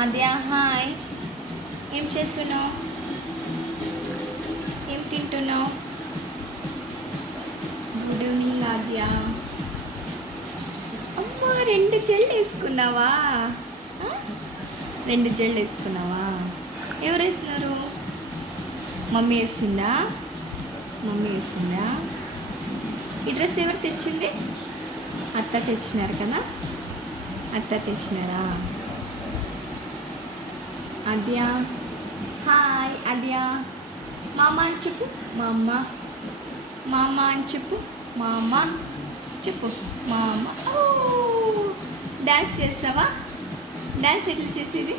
ఆద్య hi. ఏం చేస్తున్నావు? ఏం తింటున్నావు? గుడ్ ఈవినింగ్ ఆద్య. అమ్మా, 2 జెళ్ళు వేసుకున్నావా? 2 జెళ్ళు వేసుకున్నావా? ఎవరు వేస్తున్నారు? మమ్మీ వేసిందా? మమ్మీ వేసిందా? ఈ డ్రెస్ ఎవరు తెచ్చింది? అత్త తెచ్చినారు కదా. అత్త తెచ్చినారా? ఆద్య హాయ్. ఆద్య మామ అని చెప్పు. మా అమ్మ మామ అని చెప్పు. మా అమ్మ చెప్పు. మా అమ్మ. ఓ, డ్యాన్స్ చేస్తావా? డ్యాన్స్ ఎట్లా చేసేది?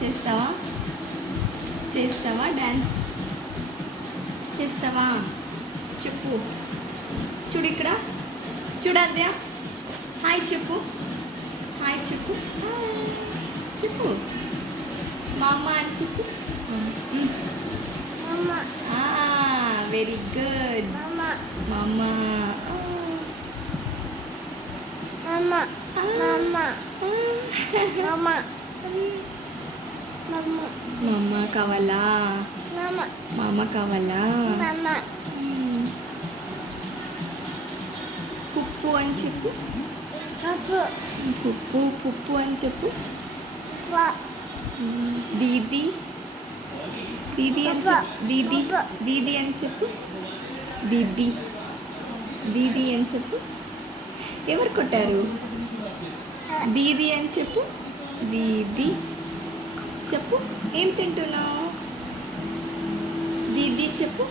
చేస్తావా? చేస్తావా డ్యాన్స్? చేస్తావా? చెప్పు. చూడు ఇక్కడ. చూడు ఆద్య. హాయ్ చెప్పు. హాయ్ చెప్పు. చెప్పు. మా అమ్మ అని చెప్పు. Very good. మామ. మమ్మ కావాలా? మామ కావాలా? పుప్పు అని చెప్పు. పుప్పు పుప్పు అని చెప్పు. దీది దీది అని చెప్పు. దీది దీది అని చెప్పు. దీది దీది అని చెప్పు. ఎవరు కొట్టారు? దీది అని చెప్పు. దీది చెప్పు. ఏం తింటున్నావు? దీది చెప్పు.